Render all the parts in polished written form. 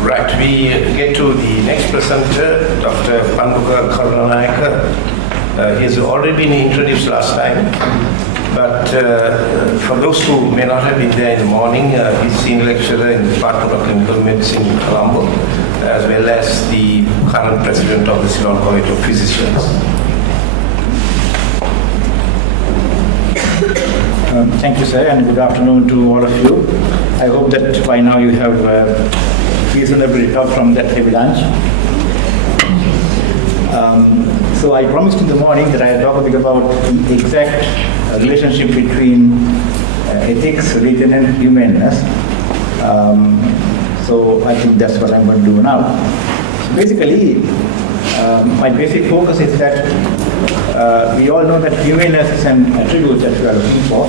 Right, we get to the next presenter, Dr. Panduka Karunanayake. He has already been introduced last time, but for those who may not have been there in the morning, he's senior lecturer in the Department of Clinical Medicine in Colombo, as well as the current president of the Ceylon College of Physicians. Thank you, sir, and good afternoon to all of you. I hope that by now you have reasonably recovered from that heavy lunch. So I promised in the morning that I'll talk a bit about the exact relationship between ethics, religion, and humaneness. So I think that's what I'm going to do now. So basically, my basic focus is that we all know that humanness is an attribute that we are looking for,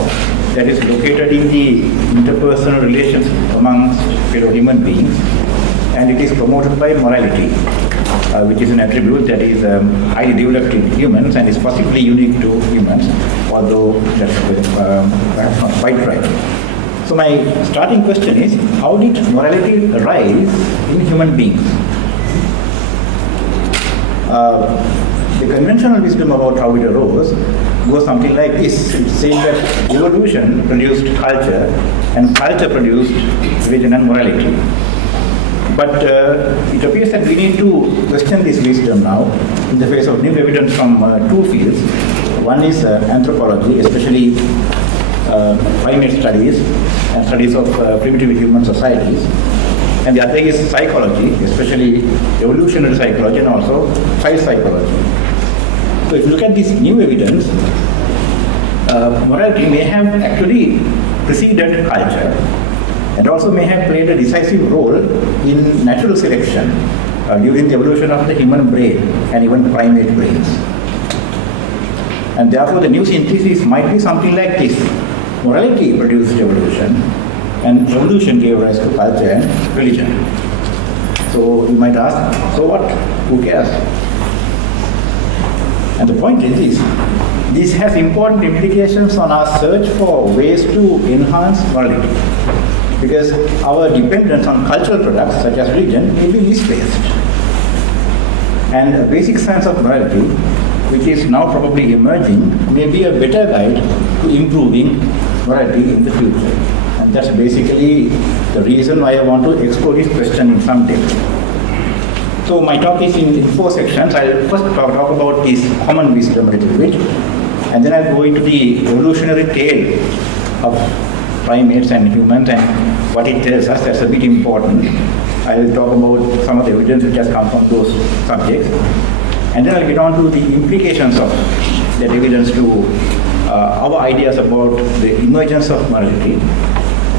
that is located in the interpersonal relations amongst fellow human beings, and it is promoted by morality, which is an attribute that is highly developed in humans and is possibly unique to humans, although that's perhaps not quite right. So my starting question is, how did morality arise in human beings? The conventional wisdom about how it arose goes something like this. It says that evolution produced culture, and culture produced religion and morality. But it appears that we need to question this wisdom now in the face of new evidence from two fields. One is anthropology, especially primate studies and studies of primitive human societies. And the other is psychology, especially evolutionary psychology and also child psychology. So if you look at this new evidence, morality may have actually preceded culture and also may have played a decisive role in natural selection during the evolution of the human brain and even primate brains. And therefore the new synthesis might be something like this. Morality produced evolution, and evolution gave rise to culture and religion. So you might ask, so what? Who cares? And the point is this has important implications on our search for ways to enhance morality. Because our dependence on cultural products such as religion may be misplaced. And a basic science of morality, which is now probably emerging, may be a better guide to improving morality in the future. And that's basically the reason why I want to explore this question in some depth. So my talk is in 4 sections. I'll first talk about this common wisdom a little bit, and then I'll go into the evolutionary tale of primates and humans and what it tells us. That's a bit important. I'll talk about some of the evidence which has come from those subjects, and then I'll get on to the implications of that evidence to our ideas about the emergence of morality.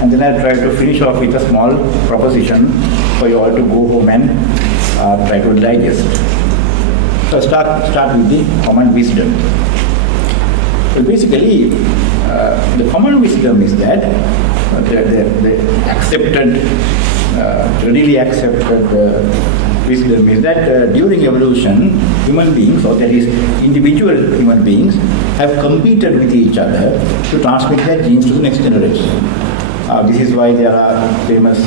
And then I'll try to finish off with a small proposition for you all to go home and try to digest. So start with the common wisdom. So basically, the common wisdom is that the accepted, readily accepted wisdom is that during evolution, human beings, or that is individual human beings, have competed with each other to transmit their genes to the next generation. This is why there are famous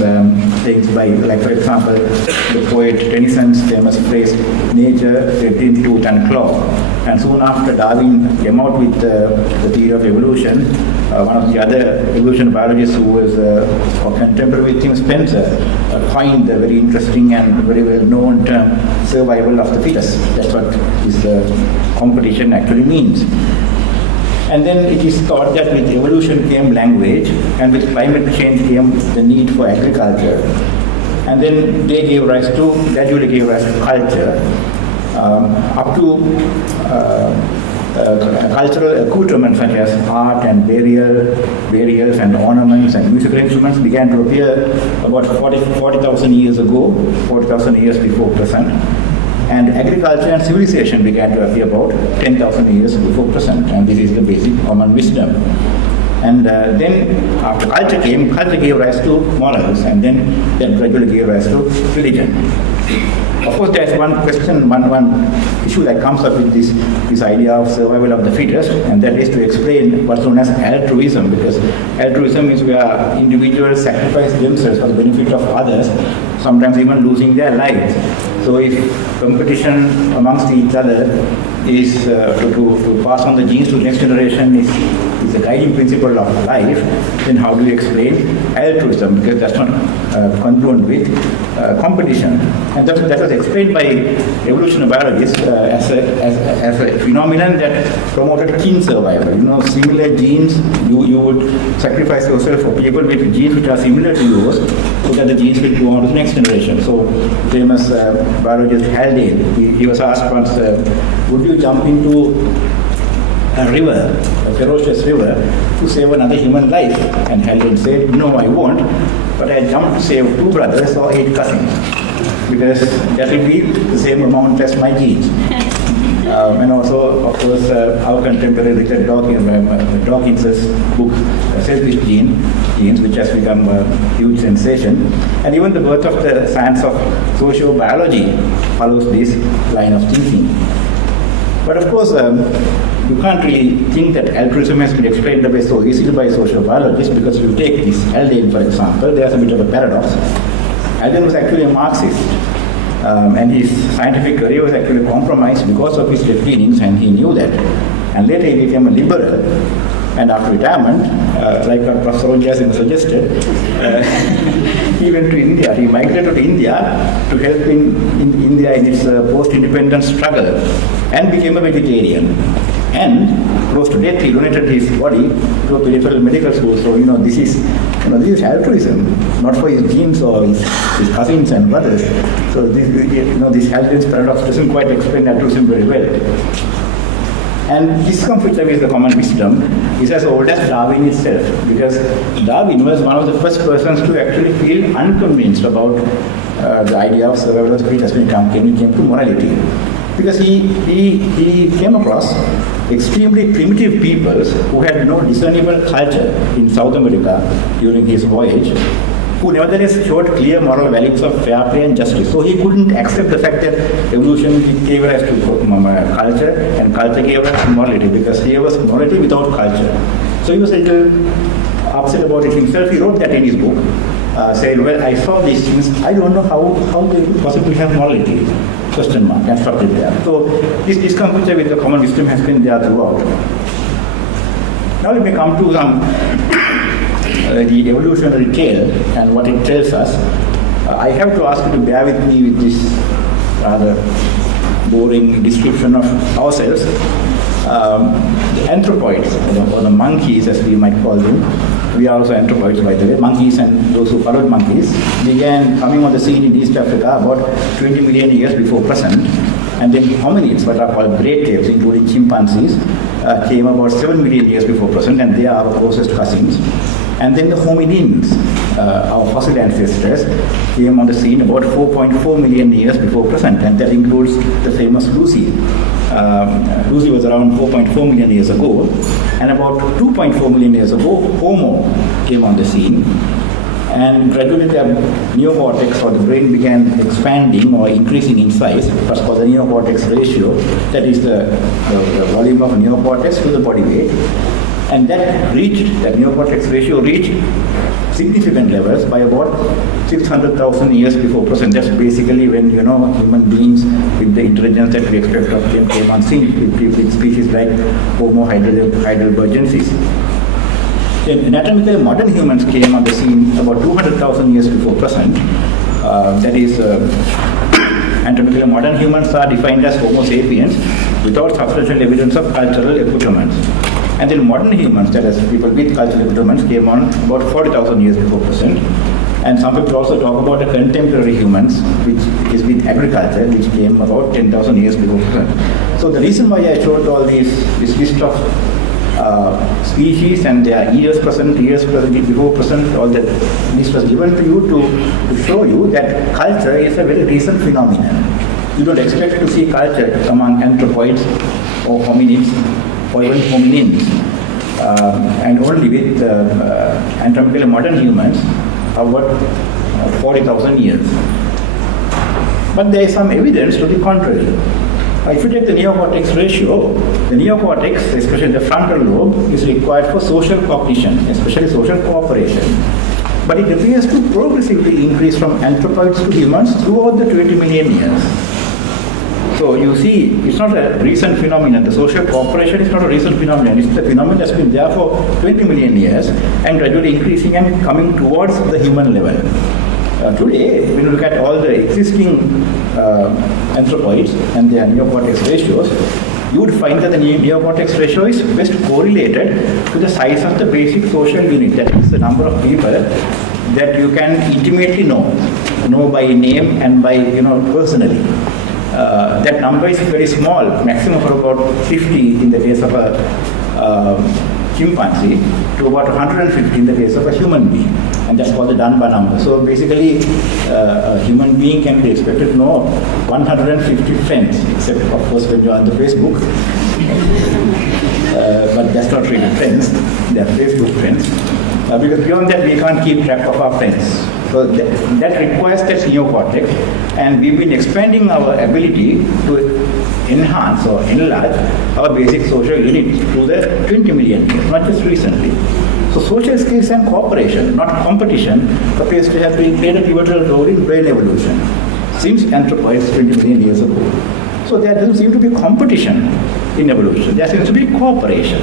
things by, like for example, the poet Tennyson's famous phrase, nature in tooth and claw. And soon after Darwin came out with the theory of evolution, one of the other evolution biologists who was contemporary with him, Spencer, coined the very interesting and very well known term, survival of the fittest. That's what this competition actually means. And then it is thought that with evolution came language, and with climate change came the need for agriculture. And then they gradually gave rise to culture, up to cultural accoutrements such as art and burials and ornaments and musical instruments began to appear about 40,000 years ago, 40,000 years before present. And agriculture and civilization began to appear about 10,000 years before present, and this is the basic common wisdom. And then after culture gave rise to morals, and then that gradually gave rise to religion. Of course, there's one question, one issue that comes up with this idea of survival of the fittest, and that is to explain what's known as altruism, because altruism is where individuals sacrifice themselves for the benefit of others, sometimes even losing their lives. So if competition amongst each other is to pass on the genes to the next generation is the guiding principle of life, then how do you explain altruism? Because that's not congruent with competition. And that was explained by evolutionary biologists as a phenomenon that promoted kin survival. You know, similar genes, you would sacrifice yourself for people with genes which are similar to yours, so that the genes will go on to the next generation. So famous biologist Haldane, he was asked once, would you jump into a river, a ferocious river, to save another human life? And Haldane said, no, I won't, but I jumped to save 2 brothers or 8 cousins, because that will be the same amount as my genes. And also, of course, our contemporary Richard Dawkins's book, Selfish Genes, which has become a huge sensation. And even the birth of the science of sociobiology follows this line of thinking. But of course, you can't really think that altruism has been explained away so easily by sociobiologists, because if you take this Haldane, for example, there's a bit of a paradox. Haldane was actually a Marxist, and his scientific career was actually compromised because of his left leanings, and he knew that. And later he became a liberal, and after retirement, like Professor Ojasinghe suggested, he went to India. He migrated to India to help in India in its post-independence struggle, and became a vegetarian. And close to death, he donated his body to a peripheral medical school. So this is altruism, not for his genes or his cousins and brothers. So this Haldane's paradox doesn't quite explain altruism very well. And this comes with the common wisdom is as old as Darwin itself, because Darwin was one of the first persons to actually feel unconvinced about the idea of survival of the fittest when it came to morality. Because he came across extremely primitive peoples who had no discernible culture in South America during his voyage, who nevertheless showed clear moral values of fair play and justice. So he couldn't accept the fact that evolution gave rise to culture, and culture gave rise to morality, because here was morality without culture. So he was a little upset about it himself. He wrote that in his book, saying, well, I saw these things, I don't know how they could possibly have morality. Question mark, and stopped it there. So this discomfort with the common wisdom has been there throughout. Now let me come to the evolutionary tale and what it tells us. I have to ask you to bear with me with this rather boring description of ourselves. The anthropoids, or the monkeys as we might call them, we are also anthropoids by the way, monkeys and those who followed monkeys, began coming on the scene in East Africa about 20 million years before present. And then hominids, what are called great apes, including chimpanzees, came about 7 million years before present, and they are our closest cousins. And then the hominins, our fossil ancestors, came on the scene about 4.4 million years before present, and that includes the famous Lucy. Lucy was around 4.4 million years ago, and about 2.4 million years ago, Homo came on the scene. And gradually the neocortex, or the brain, began expanding or increasing in size. What's called the neocortex ratio, that is the volume of neocortex to the body weight. And that neocortex ratio reached significant levels by about 600,000 years before present. That's basically when, human beings with the intelligence that we expect of them came on scene with species like Homo heidelbergensis. Then anatomically modern humans came on the scene about 200,000 years before present. That is, anatomically modern humans are defined as Homo sapiens without substantial evidence of cultural accoutrements. And then modern humans, that is people with cultural accoutrements, came on about 40,000 years before present. And some people also talk about the contemporary humans, which is with agriculture, which came about 10,000 years before present. So the reason why I showed all this list of species and their years present, before present, all that this was given to you to show you that culture is a very recent phenomenon. You don't expect to see culture among anthropoids or hominids or even hominins and only with anatomically modern humans about 40,000 years. But there is some evidence to the contrary. If you take the neocortex ratio, the neocortex, especially the frontal lobe, is required for social cognition, especially social cooperation. But it appears to progressively increase from anthropoids to humans throughout the 20 million years. So you see, it's not a recent phenomenon. The social cooperation is not a recent phenomenon. It's the phenomenon that's been there for 20 million years and gradually increasing and coming towards the human level. Today, when you look at all the existing anthropoids and their neocortex ratios, you would find that the neocortex ratio is best correlated to the size of the basic social unit. That is the number of people that you can intimately know by name and by personally. That number is very small, maximum of about 50 in the case of a chimpanzee to about 150 in the case of a human being. And that's called the Dunbar number. So basically, a human being can be expected to know 150 friends, except of course when you're on the Facebook. But that's not really friends, they're Facebook friends. Because beyond that, we can't keep track of our friends. So that requires that neocortex, and we've been expanding our ability to enhance or enlarge our basic social unit through the 20 million years, not just recently. So social skills and cooperation, not competition, appears to have played a pivotal role in brain evolution since anthropoids 20 million years ago. So there doesn't seem to be competition in evolution. There seems to be cooperation.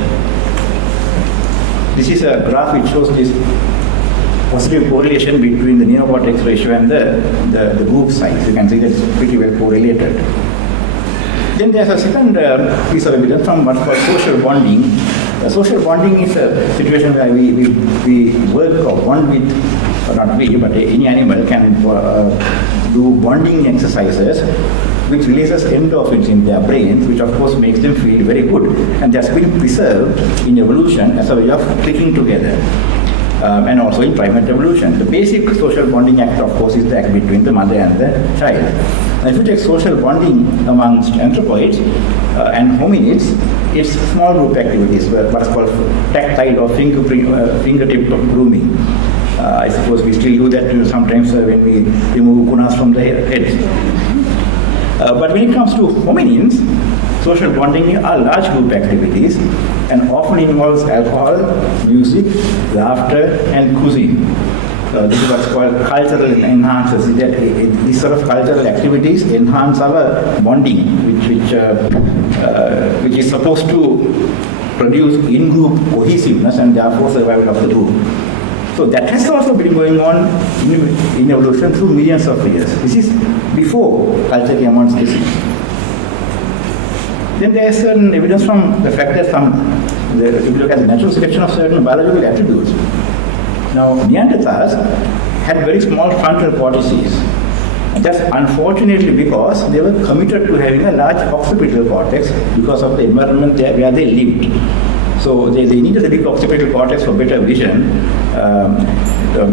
This is a graph which shows this positive correlation between the neocortex ratio and the group size. You can see that's pretty well correlated. Then there's a second piece of evidence from what's called social bonding. Social bonding is a situation where we work or bond with, or not we, but any animal can do bonding exercises which releases endorphins in their brains, which of course makes them feel very good. And that's been preserved in evolution as a way of clicking together. And also in primate evolution. The basic social bonding act, of course, is the act between the mother and the child. Now, if you take social bonding amongst anthropoids and hominids, it's small group activities, what's called tactile or fingertip grooming. I suppose we still do that sometimes when we remove kunas from the head. But when it comes to hominins, social bonding are large group activities and often involves alcohol, music, laughter, and cuisine. This is what's called cultural enhancers. These sort of cultural activities enhance our bonding, which is supposed to produce in-group cohesiveness and therefore survival of the group. So that has also been going on in evolution through millions of years. This is before culture came on species. Then there is certain evidence from the fact that if you look at the natural selection of certain biological attributes. Now, Neanderthals had very small frontal cortices. And that's unfortunately because they were committed to having a large occipital cortex because of the environment where they lived. So they needed a big occipital cortex for better vision,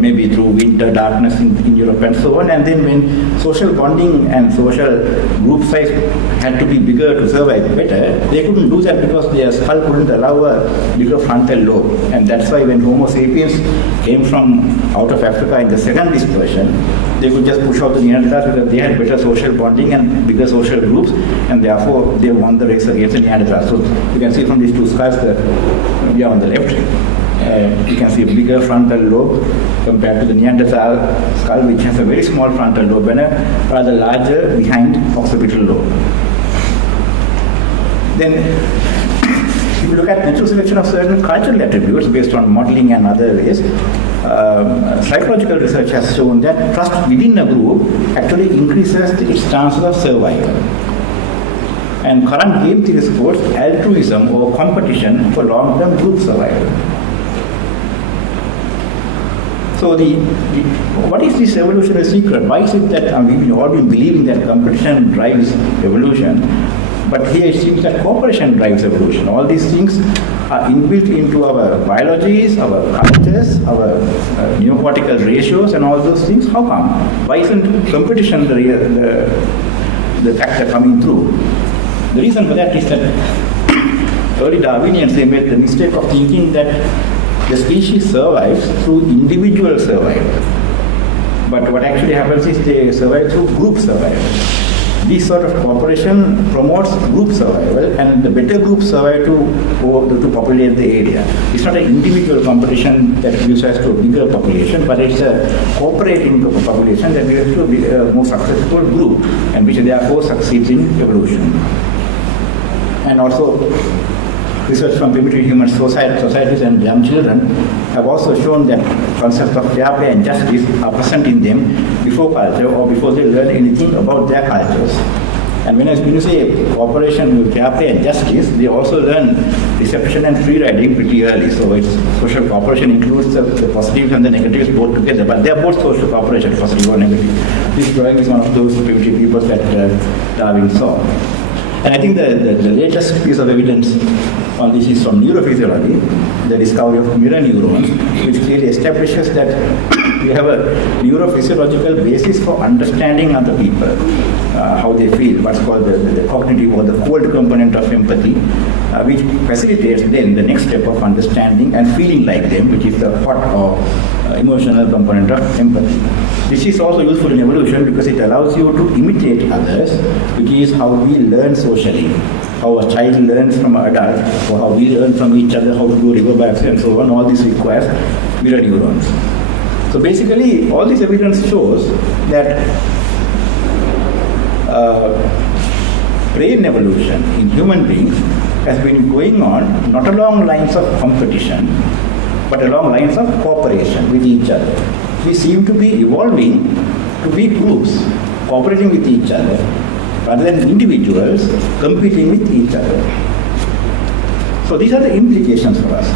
maybe through winter darkness in Europe and so on. And then when social bonding and social group size had to be bigger to survive better, they couldn't do that because their skull couldn't allow a bigger frontal lobe. And that's why when Homo sapiens came from out of Africa in the second dispersion, they could just push out the Neanderthals because they had better social bonding and bigger social groups, and therefore they won the race against the Neanderthals. So you can see from these two skulls, we are on the left. You can see a bigger frontal lobe compared to the Neanderthal skull, which has a very small frontal lobe and a rather larger behind occipital lobe. Then, if you look at natural selection of certain cultural attributes based on modeling and other ways, psychological research has shown that trust within a group actually increases its chances of survival. And current game theory supports altruism or competition for long-term group survival. So what is this evolutionary secret? Why is it that we've all been believing that competition drives evolution, but here it seems that cooperation drives evolution. All these things are inbuilt into our biologies, our cultures, our neocortical ratios and all those things. How come? Why isn't competition the factor coming through? The reason for that is that early Darwinians, they made the mistake of thinking that the species survives through individual survival. But what actually happens is they survive through group survival. This sort of cooperation promotes group survival, and the better groups survive to populate the area. It's not an individual competition that gives rise to a bigger population, but it's a cooperating population that gives to a more successful group, and which therefore succeeds in evolution. And also, research from primitive human societies and young children have also shown that concepts of fair play and justice are present in them before culture or before they learn anything about their cultures. And when you say cooperation with fair play and justice, they also learn deception and free riding pretty early. So it's social cooperation includes the positives and the negatives both together, but they are both social cooperation, positive or negative. This drawing is one of those primitive peoples that Darwin saw. And I think the latest piece of evidence on this is from neurophysiology, the discovery of mirror neurons, which clearly establishes that we have a neurophysiological basis for understanding other people, how they feel, what's called the cognitive or the cold component of empathy, which facilitates then the next step of understanding and feeling like them, which is the hot or emotional component of empathy. This is also useful in evolution because it allows you to imitate others, which is how we learn socially, how a child learns from an adult, or how we learn from each other, how to do riverbeds and so on. All this requires mirror neurons. So basically, all this evidence shows that brain evolution in human beings has been going on not along lines of competition, but along lines of cooperation with each other. We seem to be evolving to be groups, cooperating with each other, rather than individuals competing with each other. So these are the implications for us.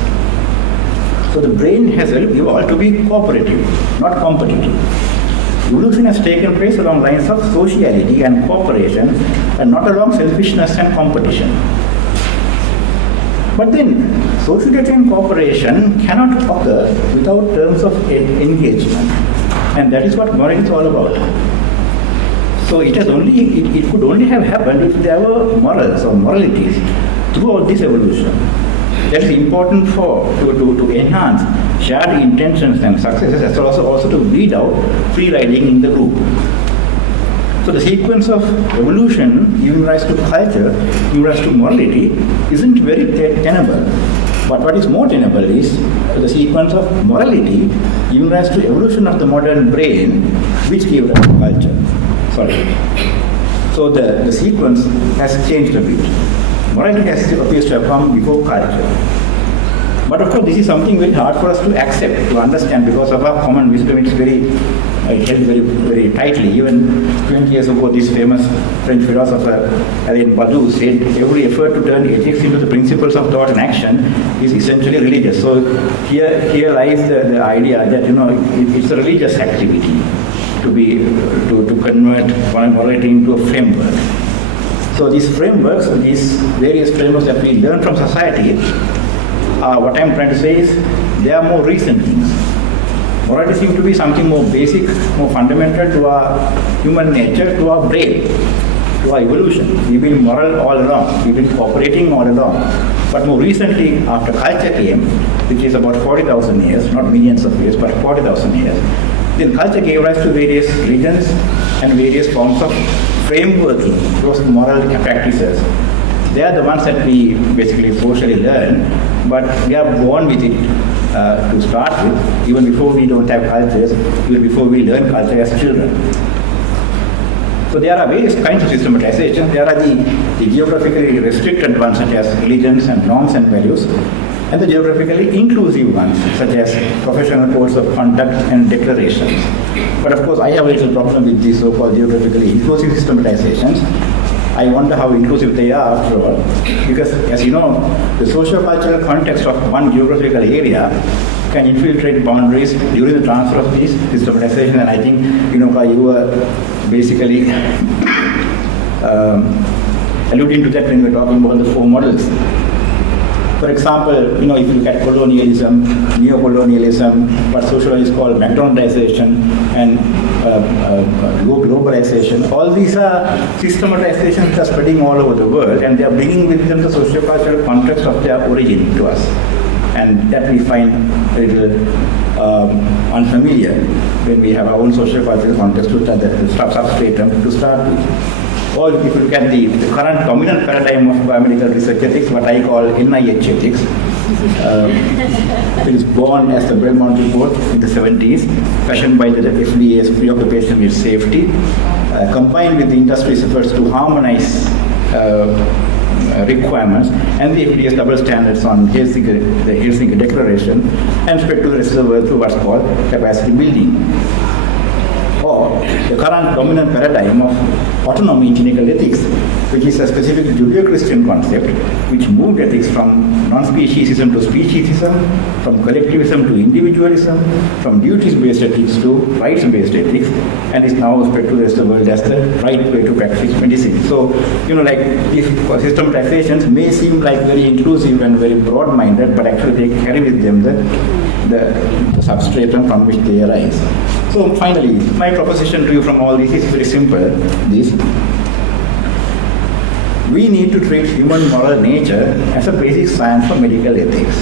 So the brain has evolved to be cooperative, not competitive. Evolution has taken place along lines of sociality and cooperation, and not along selfishness and competition. But then, sociality and cooperation cannot occur without terms of engagement. And that is what morality is all about. So it could only have happened if there were morals or moralities throughout this evolution. That is important to enhance shared intentions and successes, as well as also to weed out free riding in the group. So the sequence of evolution giving rise to culture, giving rise to morality, isn't very tenable. But what is more tenable is the sequence of morality giving rise to evolution of the modern brain, which gave rise to culture. So the sequence has changed a bit. Morality appears to have come before culture. But of course, this is something very hard for us to accept, to understand, because of our common wisdom. It's held very, very tightly. Even 20 years ago, this famous French philosopher Alain Badiou said every effort to turn ethics into the principles of thought and action is essentially religious. So here lies the idea that it's a religious activity to convert morality into a framework. So these frameworks, these various frameworks that we learn from society, what I'm trying to say is they are more recent things. Morality seems to be something more basic, more fundamental to our human nature, to our brain, to our evolution. We've been moral all along. We've been cooperating all along. But more recently, after culture came, which is about 40,000 years, not millions of years, but 40,000 years, then culture gave rise to various religions and various forms of frameworking, those moral practices. They are the ones that we basically socially learn, but we are born with it to start with, even before we don't have cultures, even before we learn culture as children. So there are various kinds of systematizations. There are the geographically restricted ones, such as religions and norms and values, and the geographically inclusive ones, such as professional codes of conduct and declarations. But of course, I have a little problem with these so-called geographically inclusive systematizations. I wonder how inclusive they are after all, because as you know, the socio-cultural context of one geographical area can infiltrate boundaries during the transfer of these systematizations, and I think, you were basically alluding to that when we were talking about the four models. For example, if you look at colonialism, neo-colonialism, what sociologists call McDonaldization, and globalization, all these are systematizations which are spreading all over the world, and they are bringing with them the socio-cultural context of their origin to us. And that we find a little unfamiliar when we have our own socio-cultural context to start the substratum to start with. Or if you look at the current dominant paradigm of biomedical research ethics, what I call NIH ethics, it is born as the Belmont Report in the 70s, fashioned by the FDA's preoccupation with safety, combined with the industry's efforts to harmonize requirements and the FDA's double standards on the Helsinki Declaration, and spread to the rest of the world through what's called capacity building. Or the current dominant paradigm of autonomy in clinical ethics, which is a specific Judeo-Christian concept which moved ethics from non-speciesism to speciesism, from collectivism to individualism, from duties-based ethics to rights-based ethics, and is now spread to the rest of the world as the right way to practice medicine. So, like these systematizations may seem like very inclusive and very broad-minded, but actually they carry with them the substratum from which they arise. So finally, my proposition to you from all this is very simple. We need to treat human moral nature as a basic science for medical ethics.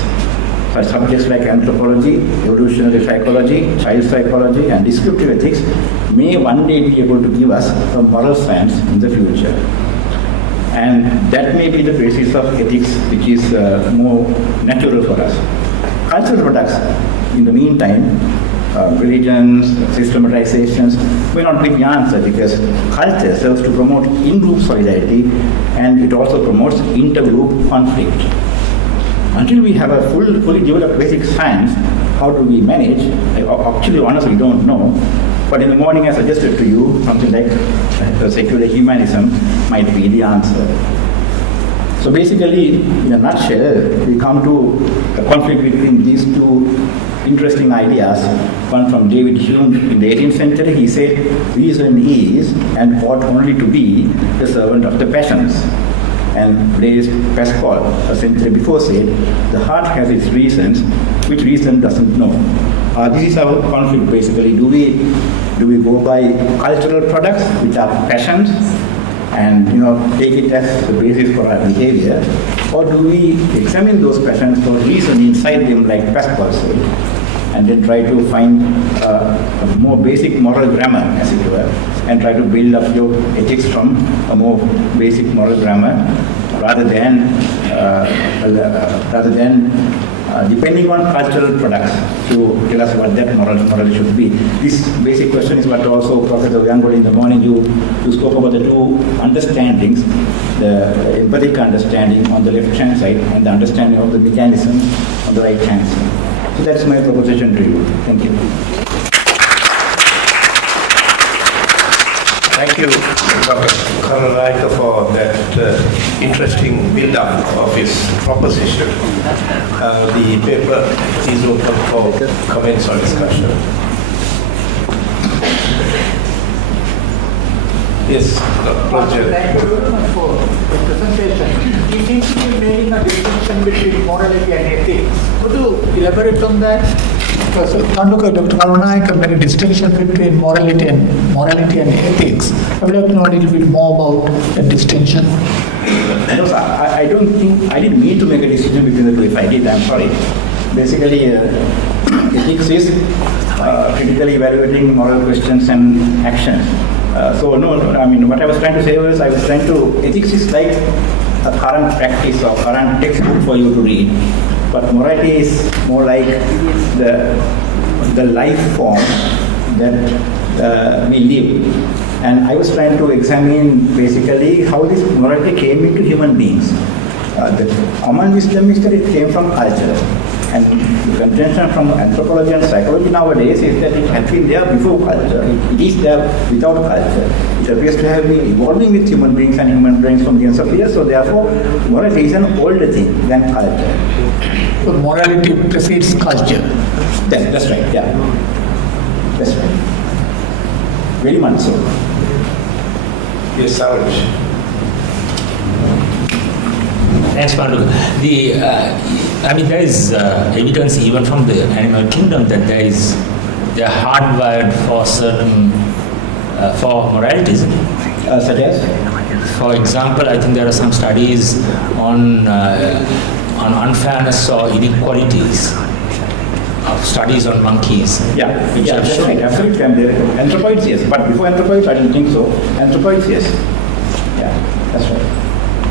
For subjects like anthropology, evolutionary psychology, child psychology, and descriptive ethics may one day be able to give us a moral science in the future. And that may be the basis of ethics, which is more natural for us. Cultural products, in the meantime, religions, systematizations may not be the answer, because culture serves to promote in-group solidarity, and it also promotes inter-group conflict. Until we have a fully developed basic science, how do we manage? Actually, honestly, don't know. But in the morning, I suggested to you something like secular humanism might be the answer. So basically, in a nutshell, we come to a conflict between these two interesting ideas. One from David Hume in the 18th century. He said, reason is and ought only to be the servant of the passions. And Blaise Pascal, a century before, said, the heart has its reasons, which reason doesn't know. This is our conflict basically. Do we go by cultural products, which are passions, and take it as the basis for our behavior, or do we examine those passions for reason inside them, like Pascal said, and then try to find a more basic moral grammar, as it were, and try to build up your ethics from a more basic moral grammar, rather than depending on cultural products to tell us what that moral should be. This basic question is what also Professor Yangol in the morning you spoke about the two understandings, the empathic understanding on the left-hand side and the understanding of the mechanism on the right-hand side. So that's my proposition to you. Thank you. Thank you, Dr. Karunanayake, for that interesting build-up of his proposition. The paper is open for comments or discussion. Yes, Dr. Thank you very much for the presentation. You seem to be making a distinction between morality and ethics. Could you elaborate on that? Because Panduka, Dr. Karunanayake made a distinction between morality and ethics. I would like to know a little bit more about that distinction. No, sir, I didn't mean to make a distinction between the two. If I did, I'm sorry. Basically, ethics is critically evaluating moral questions and actions. So what I was trying to say was, ethics is like a current practice or current textbook for you to read. But morality is more like the life form that we live. And I was trying to examine basically how this morality came into human beings. The common wisdom is that it came from culture. And the contention from anthropology and psychology nowadays is that it had been there before culture. It is there without culture. It appears to have been evolving with human beings and human brains for millions of years. So therefore, morality is an older thing than culture. So morality precedes culture. That's right, yeah. That's right. Very much so. Yes, Saroj. Thanks, Panduka. There is evidence even from the animal kingdom that they are hardwired for certain for moralities. Such as? For example, I think there are some studies on unfairness or inequalities. Studies on monkeys. Yeah, that's right, absolutely. Anthropoids, yes, but before anthropoids, I don't think so. Anthropoids, yes. Yeah, that's right.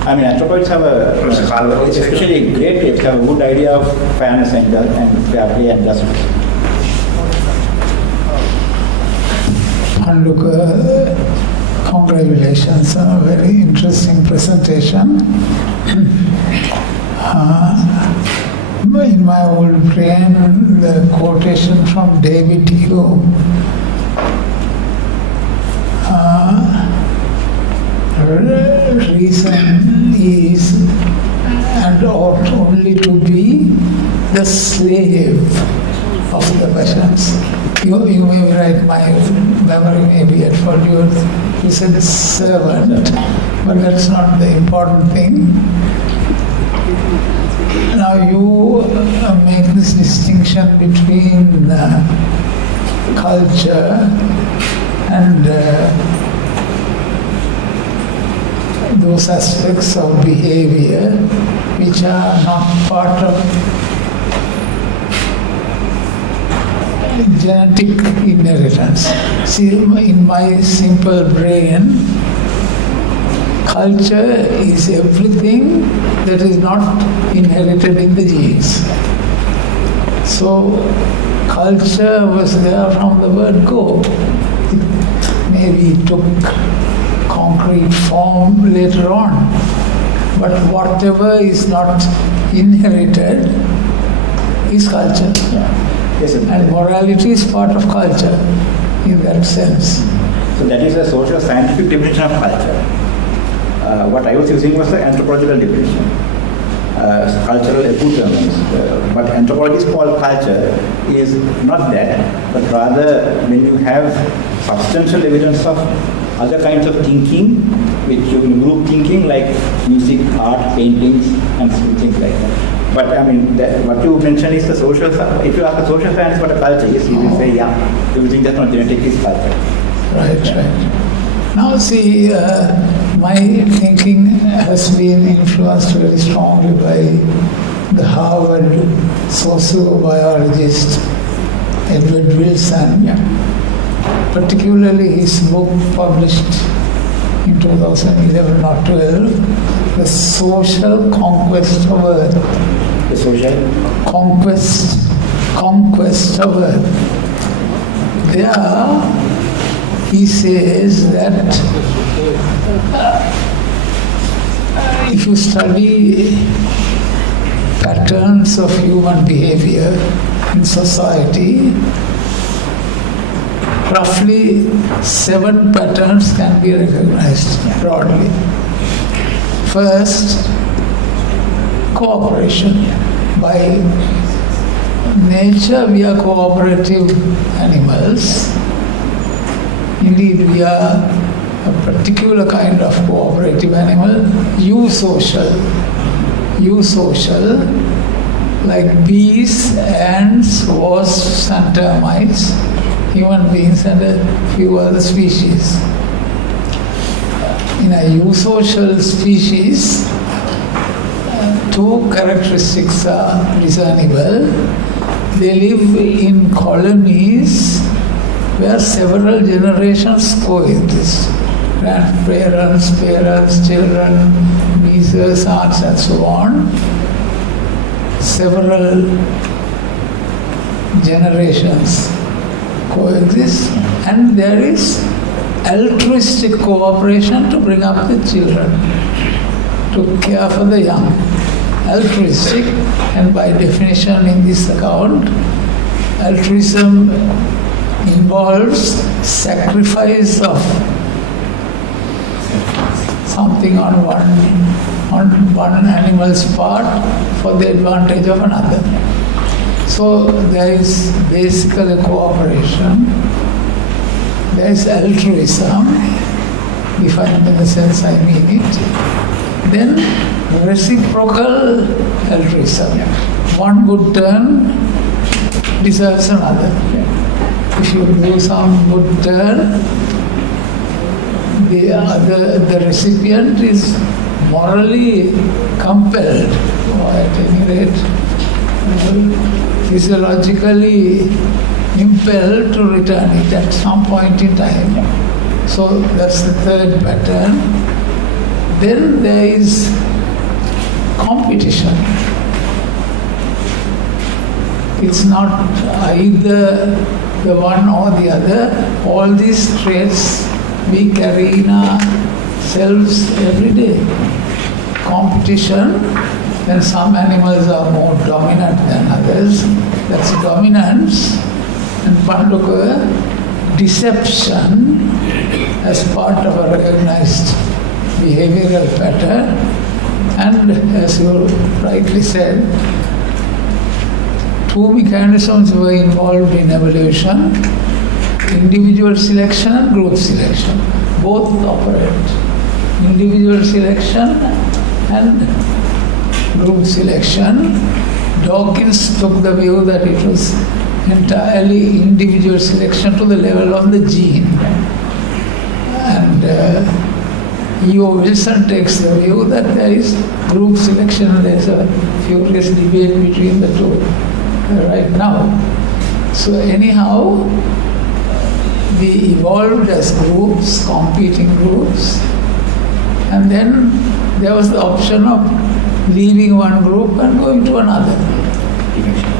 I mean, anthropoids have especially great apes have a good idea of fairness and fair play and justice. Panduka, congratulations on a very interesting presentation. In my old brain, the quotation from David Hume, reason is and ought only to be the slave of the passions. You may be right, my memory may be at fault. You said servant, but that's not the important thing. Now you make this distinction between culture and those aspects of behavior which are not part of genetic inheritance. See, in my simple brain, culture is everything that is not inherited in the genes. So, culture was there from the word go. It maybe took concrete form later on. But whatever is not inherited is culture. Yes, and morality is part of culture in that sense. So that is a social scientific definition of culture. What I was using was the anthropological definition, cultural accoutrements. But anthropology's called culture is not that, but rather when you have substantial evidence of other kinds of thinking, which you group thinking like music, art, paintings, and things like that. But I mean, what you mentioned is the social. If you ask a social science what a culture is, you will say, yeah, everything that's not genetic is culture. Right. Now see, my thinking has been influenced very strongly by the Harvard sociobiologist Edward Wilson, particularly his book published in 2011 or 12, The Social Conquest of Earth. The social conquest of Earth. There, he says that if you study patterns of human behavior in society, roughly 7 patterns can be recognized broadly. First, cooperation. By nature, we are cooperative animals. Indeed, we are a particular kind of cooperative animal, eusocial, like bees, ants, wasps, and termites, human beings, and a few other species. In a eusocial species, 2 characteristics are discernible. They live in colonies where several generations coexist. Grandparents, parents, children, nieces, aunts, and so on. Several generations coexist, and there is altruistic cooperation to bring up the children, to care for the young. Altruistic, and by definition in this account, altruism involves sacrifice of something on one animal's part for the advantage of another. So there is basically cooperation. There is altruism, defined in the sense I mean it. Then reciprocal altruism. One good turn deserves another. If you do some good turn, the recipient is morally compelled, or at any rate physiologically impelled to return it at some point in time. So that's the third pattern. Then there is competition. It's not either the one or the other. All these traits we carry in ourselves every day. Competition, then some animals are more dominant than others. That's dominance. And Panduka, deception as part of a recognized behavioral pattern. And as you rightly said, two mechanisms were involved in evolution: individual selection and group selection. Both operate. Individual selection and group selection. Dawkins took the view that it was entirely individual selection to the level of the gene. And E.O. Wilson takes the view that there is group selection. There's a furious debate between the two right now. So anyhow, we evolved as groups, competing groups, and then there was the option of leaving one group and going to another.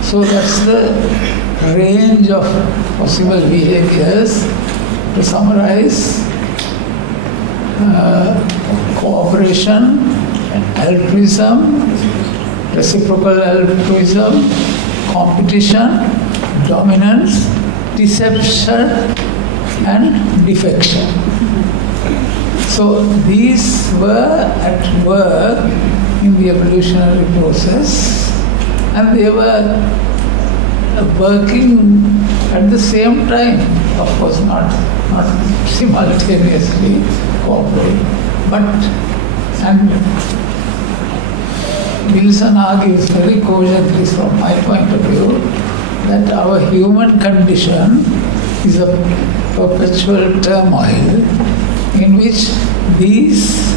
So that's the range of possible behaviors. To summarize, cooperation, altruism, reciprocal altruism, competition, dominance, deception, and defection. So these were at work in the evolutionary process, and they were working at the same time. Of course, not simultaneously cooperating, but, and Wilson argues very cogently from my point of view that our human condition is a perpetual turmoil in which these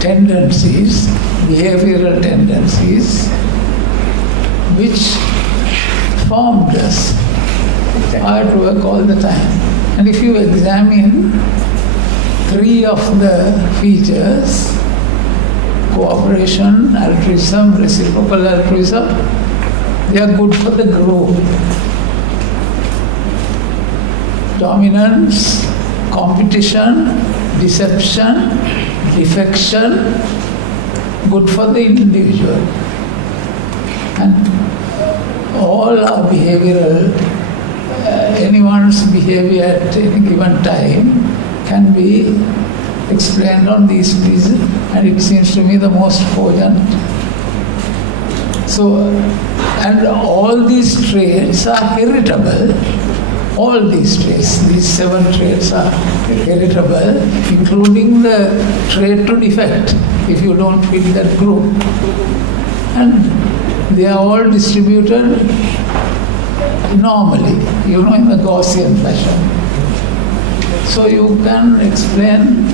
tendencies, behavioral tendencies, which formed us, are at work all the time. And if you examine three of the features, cooperation, altruism, reciprocal altruism, they are good for the group. Dominance, competition, deception, defection, good for the individual. And all our behavioral, anyone's behavior at any given time can be explained on these reasons, and it seems to me the most cogent. So, and all these traits are heritable. All these traits, these 7 traits are heritable, including the trait to defect, if you don't fit that group. And they are all distributed normally, in the Gaussian fashion. So you can explain,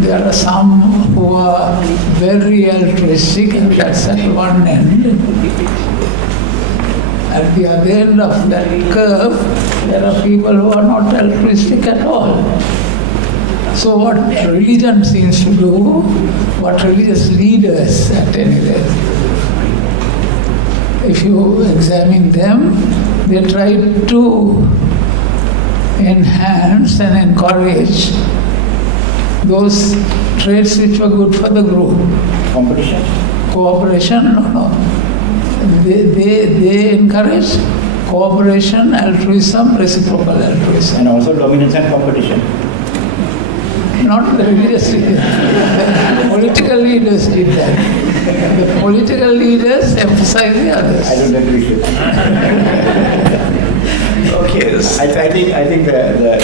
there are some who are very altruistic, and that's at one end. At the other end of that curve, there are people who are not altruistic at all. So what religion seems to do, what religious leaders at any rate, if you examine them, they try to enhance and encourage those traits which were good for the group. Competition? Cooperation? No. They encourage cooperation, altruism, reciprocal altruism. And also dominance and competition. Not the religious leaders. The political leaders did that. The political leaders emphasize the others. I don't agree with that. Okay. I think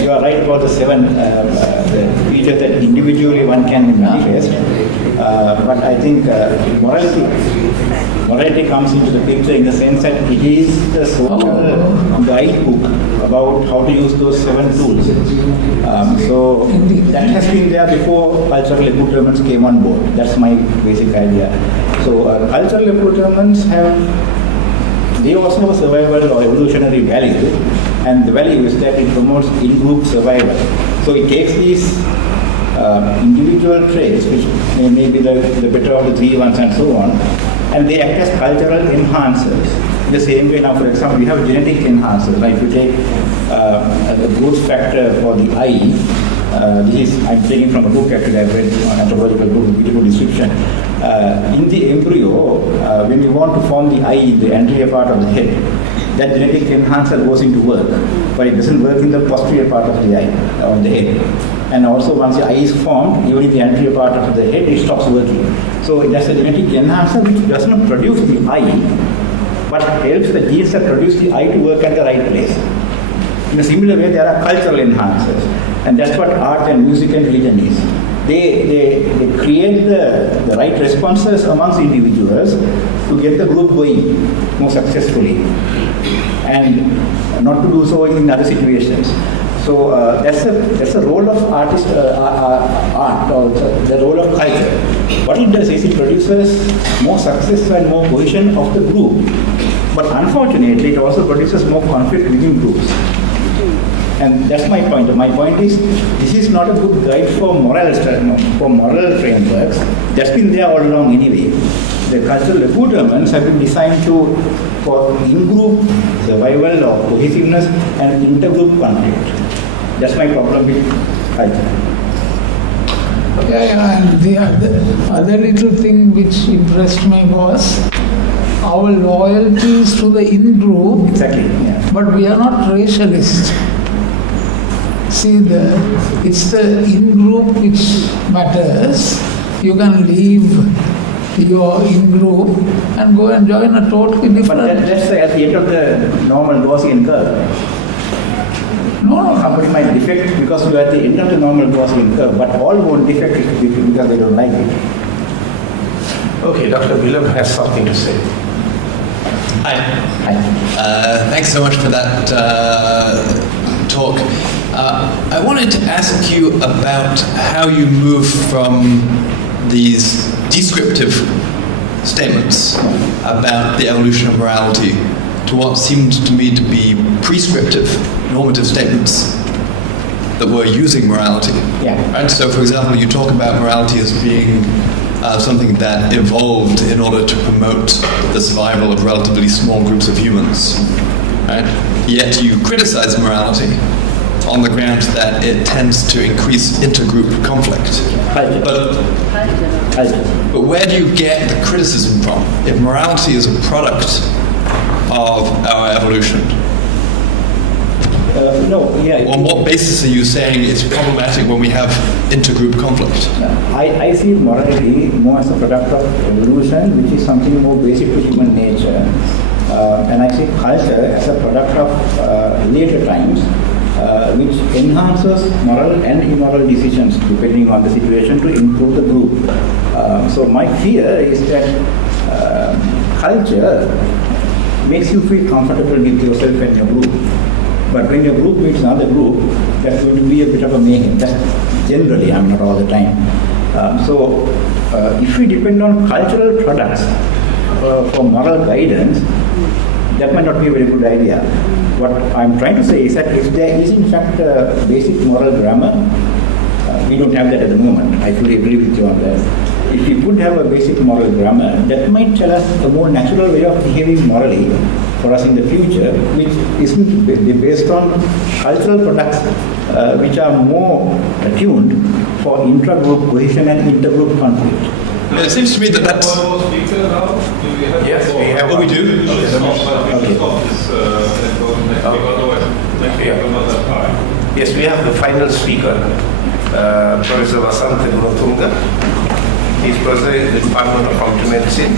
you are right about the seven the features that individually one can manifest. But I think morality comes into the picture in the sense that it is the social guidebook about how to use those seven tools. So that has been there before cultural accoutrements came on board. That's my basic idea. So cultural accoutrements they also have a survival or evolutionary value, and the value is that it promotes in-group survival. So it takes these individual traits, which may be the better of the three ones and so on, and they act as cultural enhancers. In the same way now, for example, we have genetic enhancers. Like if you take the growth factor for the eye, I'm taking from a book actually, I've read an anthropological book, beautiful description. In the embryo, when you want to form the eye, the anterior part of the head, that genetic enhancer goes into work, but it doesn't work in the posterior part of the eye, of the head. And also once the eye is formed, even in the anterior part of the head, it stops working. So that's a genetic enhancer which does not produce the eye, but helps the genes that produce the eye to work at the right place. In a similar way, there are cultural enhancers, and that's what art and music and religion is. They create the right responses amongst individuals to get the group going more successfully, and not to do so in other situations. So that's the role of art, or the role of culture. What it does is it produces more success and more cohesion of the group, but unfortunately it also produces more conflict within groups. And that's my point. My point is, this is not a good guide for moral frameworks. That's been there all along anyway. The cultural accoutrements have been designed for in-group survival or cohesiveness and intergroup conflict. That's my problem with culture. Yeah, and the other little thing which impressed me was our loyalties to the in-group. Exactly. Yeah. But we are not racialist. See, it's the in-group which matters. You can leave your in-group and go and join a totally different... But that's at the end of the normal Gaussian curve. No. Somebody might defect because you are at the end of the normal Gaussian curve, but all won't defect because they don't like it. Okay, Dr. Willem has something to say. Hi. Thanks so much for that talk. I wanted to ask you about how you move from these descriptive statements about the evolution of morality to what seemed to me to be prescriptive, normative statements that were using morality. Yeah. Right? So, for example, you talk about morality as being something that evolved in order to promote the survival of relatively small groups of humans. Right? Yet you criticize morality on the ground that it tends to increase intergroup conflict. But where do you get the criticism from? If morality is a product of our evolution, on what basis are you saying it's problematic when we have intergroup conflict? I see morality more as a product of evolution, which is something more basic to human nature. And I see culture as a product of later times, which enhances moral and immoral decisions depending on the situation to improve the group. So my fear is that culture makes you feel comfortable with yourself and your group. But when your group meets another group, that's going to be a bit of a mayhem. That's generally, not all the time. So if we depend on cultural products for moral guidance, that might not be a very good idea. What I'm trying to say is that if there is in fact a basic moral grammar, we don't have that at the moment. I fully agree with you on that. If we could have a basic moral grammar, that might tell us a more natural way of behaving morally for us in the future, which isn't based on cultural products which are more attuned for intra-group cohesion and inter-group conflict. It seems to me that that's... Yes, we have. Oh, we do? Yes, we have the final speaker, Professor Vasanta Gunatunga. He's Professor in the Department of Medicine.